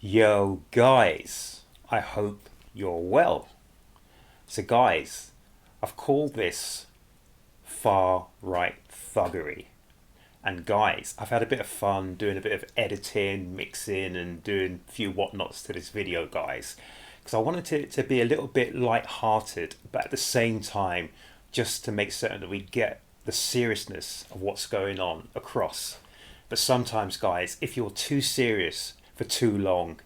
Yo, guys, I hope you're well. So, guys, I've called this far right thuggery. And, guys, I've had a bit of fun doing a bit of editing, mixing, and doing a few whatnots to this video, guys. Because I wanted it to be a little bit light-hearted, but at the same time, just to make certain that we get the seriousness of what's going on across. But sometimes, guys, if you're too serious for too long,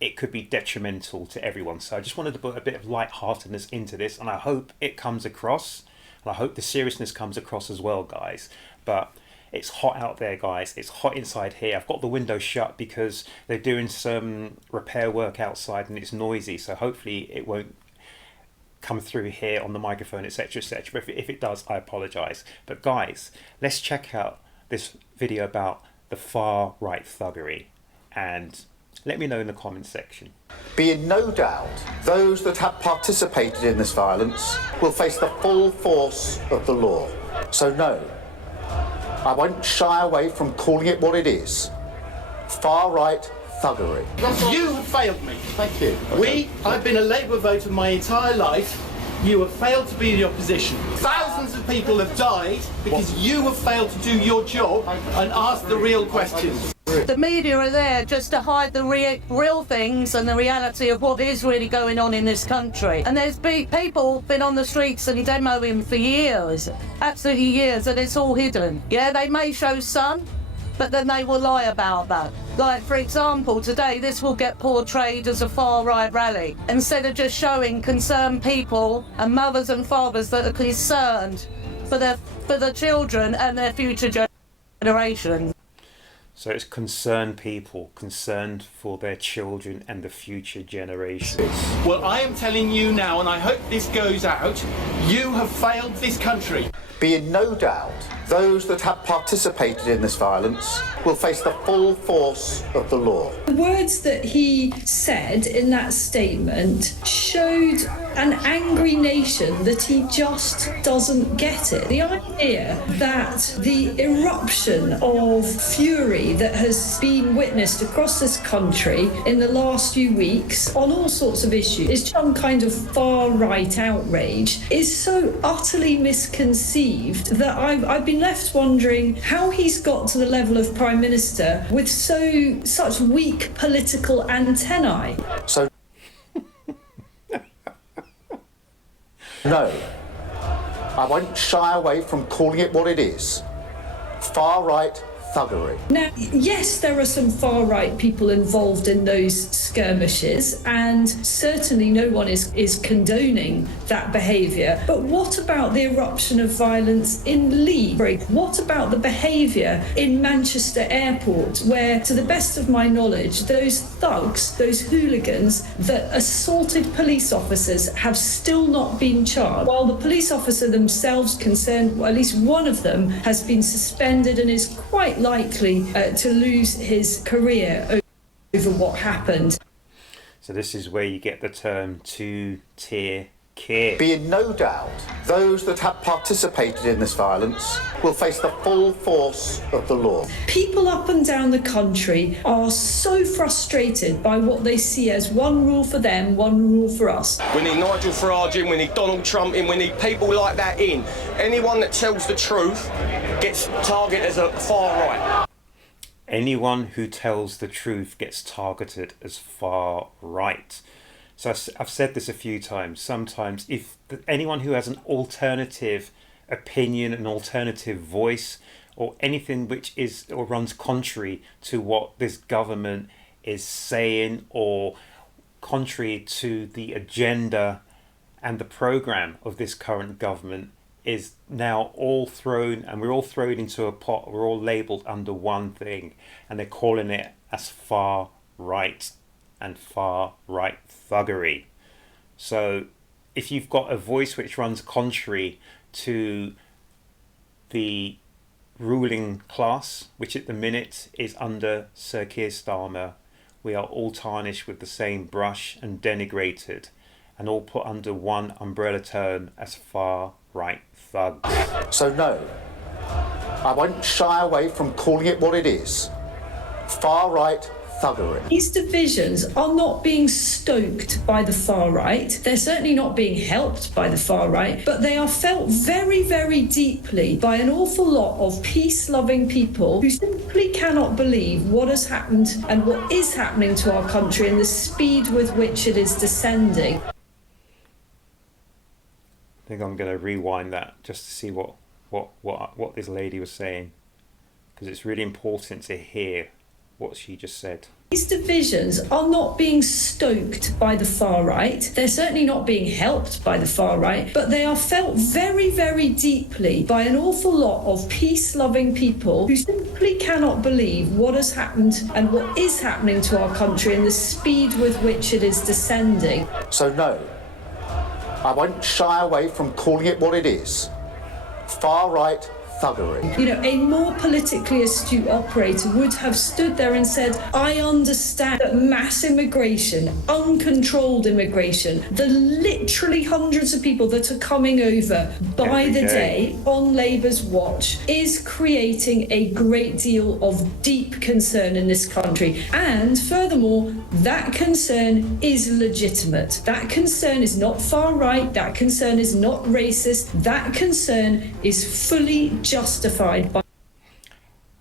it could be detrimental to everyone. So I just wanted to put a bit of lightheartedness into this, and I hope it comes across, and I hope the seriousness comes across as well, guys. But it's hot out there, guys. It's hot inside here. I've got the window shut because they're doing some repair work outside and it's noisy, so hopefully it won't come through here on the microphone, etc, etc. But if it does, I apologize. But guys, let's check out this video about the far right thuggery, and let me know in the comments section. Be in no doubt, those that have participated in this violence will face the full force of the law. So no, I won't shy away from calling it what it is. Far right thuggery. You have failed me. Thank you. I've been a Labour voter my entire life. You have failed to be the opposition. Thousands of people have died because you have failed to do your job and ask the real questions. The media are there just to hide the real things and the reality of what is really going on in this country. And there's people been on the streets and demoing for years, absolutely years, and it's all hidden. Yeah, they may show some, but then they will lie about that. Like, for example, today this will get portrayed as a far-right rally, instead of just showing concerned people and mothers and fathers that are concerned for the children and their future generations. So it's concerned people, concerned for their children and the future generations. Well, I am telling you now, and I hope this goes out, you have failed this country. Be in no doubt, those that have participated in this violence will face the full force of the law. The words that he said in that statement showed an angry nation that he just doesn't get it. The idea that the eruption of fury that has been witnessed across this country in the last few weeks on all sorts of issues is some kind of far-right outrage is so utterly misconceived that I've been left wondering how he's got to the level of Prime Minister with such weak political antennae. So no, I won't shy away from calling it what it is. Far-right thuggery. Now, yes, there are some far-right people involved in those skirmishes, and certainly no one is condoning that behaviour. But what about the eruption of violence in Leeds? What about the behaviour in Manchester Airport, where, to the best of my knowledge, those thugs, those hooligans that assaulted police officers have still not been charged, while the police officer themselves concerned, well, at least one of them has been suspended and is quite likely to lose his career over what happened. So this is where you get the term two-tier care. Be in no doubt, those that have participated in this violence will face the full force of the law. People up and down the country are so frustrated by what they see as one rule for them, one rule for us. We need Nigel Farage in, we need Donald Trump in, we need people like that in. Anyone that tells the truth gets targeted as a far right. Anyone who tells the truth gets targeted as far right. So I've said this a few times. Sometimes if anyone who has an alternative opinion, an alternative voice, or anything which is or runs contrary to what this government is saying, or contrary to the agenda and the program of this current government, is now all thrown, and we're all thrown into a pot. We're all labelled under one thing, and they're calling it as far right and far right thuggery. So if you've got a voice which runs contrary to the ruling class, which at the minute is under Sir Keir Starmer, we are all tarnished with the same brush and denigrated, and all put under one umbrella term as far right thugs. So no, I won't shy away from calling it what it is. Far right thuggery. These divisions are not being stoked by the far right. They're certainly not being helped by the far right, but they are felt very, very deeply by an awful lot of peace-loving people who simply cannot believe what has happened and what is happening to our country and the speed with which it is descending. I think I'm going to rewind that just to see what this lady was saying, because it's really important to hear what she just said. These divisions are not being stoked by the far right. They're certainly not being helped by the far right, but they are felt very, very deeply by an awful lot of peace-loving people who simply cannot believe what has happened and what is happening to our country and the speed with which it is descending. So no, I won't shy away from calling it what it is. Far-right thuggery. You know, a more politically astute operator would have stood there and said, I understand that mass immigration, uncontrolled immigration, the literally hundreds of people that are coming over by the day on Labour's watch is creating a great deal of deep concern in this country. And furthermore, that concern is legitimate. That concern is not far right. That concern is not racist. That concern is fully justified by.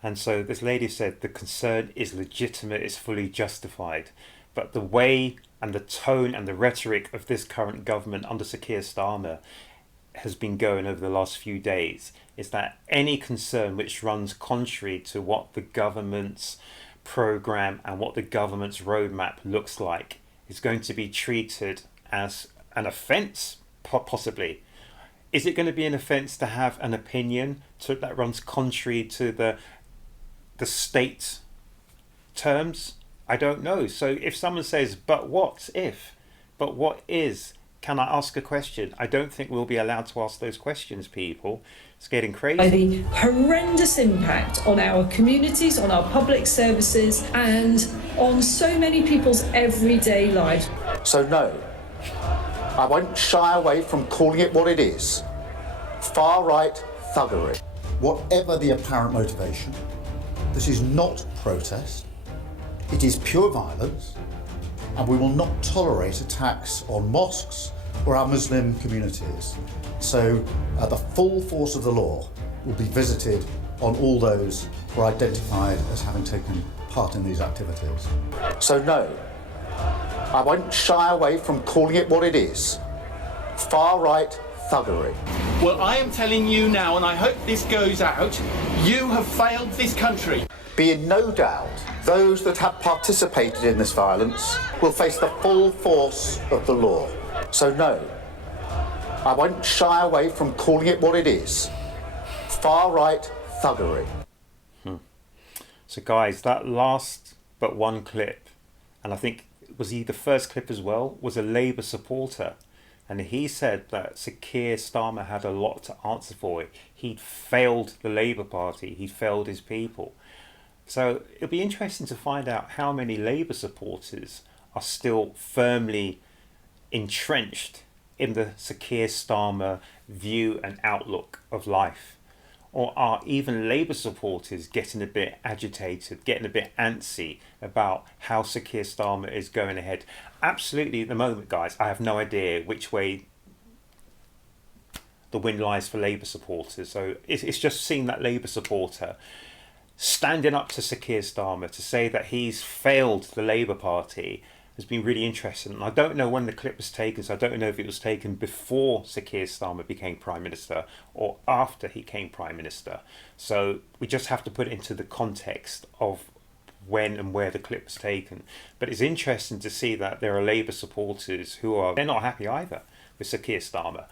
And so this lady said the concern is legitimate, it's fully justified. But the way and the tone and the rhetoric of this current government under Sir Keir Starmer has been going over the last few days is that any concern which runs contrary to what the government's programme and what the government's roadmap looks like is going to be treated as an offence, possibly. Is it going to be an offence to have an opinion that runs contrary to the state terms? I don't know. So if someone says, but what if? But what is? Can I ask a question? I don't think we'll be allowed to ask those questions, people. It's getting crazy. By the horrendous impact on our communities, on our public services, and on so many people's everyday lives. So no, I won't shy away from calling it what it is. Far-right thuggery. Whatever the apparent motivation, this is not protest. It is pure violence, and we will not tolerate attacks on mosques or our Muslim communities. So the full force of the law will be visited on all those who are identified as having taken part in these activities. So no, I won't shy away from calling it what it is. Far-right thuggery. Well, I am telling you now, and I hope this goes out, you have failed this country. Be in no doubt, those that have participated in this violence will face the full force of the law. So no, I won't shy away from calling it what it is. Far-right thuggery. So guys, that last but one clip, and I think was he the first clip as well, was a Labour supporter. And he said that Sir Keir Starmer had a lot to answer for. He'd failed the Labour Party. He'd failed his people. So it'll be interesting to find out how many Labour supporters are still firmly entrenched in the Sir Keir Starmer view and outlook of life. Or are even Labour supporters getting a bit agitated, getting a bit antsy about how Sir Keir Starmer is going ahead? Absolutely, at the moment, guys, I have no idea which way the wind lies for Labour supporters. So it's just seeing that Labour supporter standing up to Sir Keir Starmer to say that he's failed the Labour Party has been really interesting. And I don't know when the clip was taken, so I don't know if it was taken before Sir Keir Starmer became Prime Minister or after he became Prime Minister. So we just have to put it into the context of when and where the clip was taken. But it's interesting to see that there are Labour supporters they're not happy either with Sir Keir Starmer.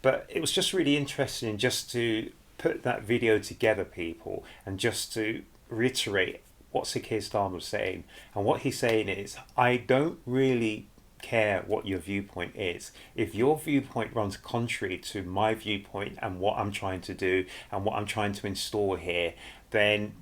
But it was just really interesting just to put that video together, people, and just to reiterate what Sir Keir Starmer was saying. And what he's saying is, I don't really care what your viewpoint is. If your viewpoint runs contrary to my viewpoint and what I'm trying to do and what I'm trying to install here, then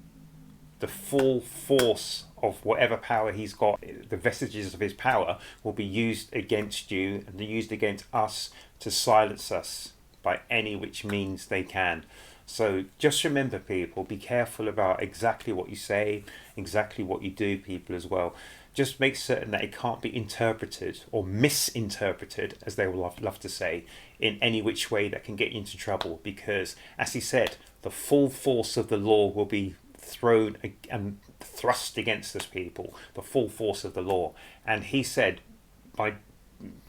the full force of whatever power he's got, the vestiges of his power, will be used against you and used against us to silence us by any which means they can. So just remember, people, be careful about exactly what you say, exactly what you do, people, as well. Just make certain that it can't be interpreted or misinterpreted, as they will love to say, in any which way that can get you into trouble. Because, as he said, the full force of the law will be thrown and thrust against us, people. The full force of the law. And he said, by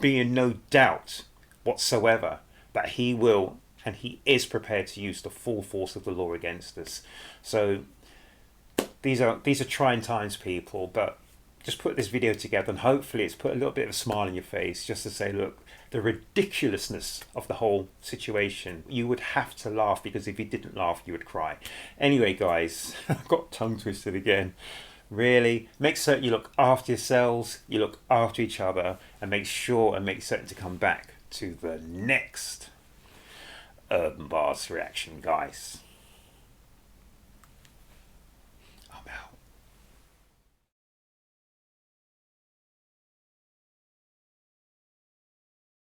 being no doubt whatsoever, that he will and he is prepared to use the full force of the law against us. So these are trying times, people, but just put this video together and hopefully it's put a little bit of a smile on your face, just to say, look, the ridiculousness of the whole situation. You would have to laugh, because if you didn't laugh, you would cry. Anyway, guys, I've got tongue twisted again. Really, make certain you look after yourselves, you look after each other, and make certain to come back to the next Urb'n Barz reaction, guys.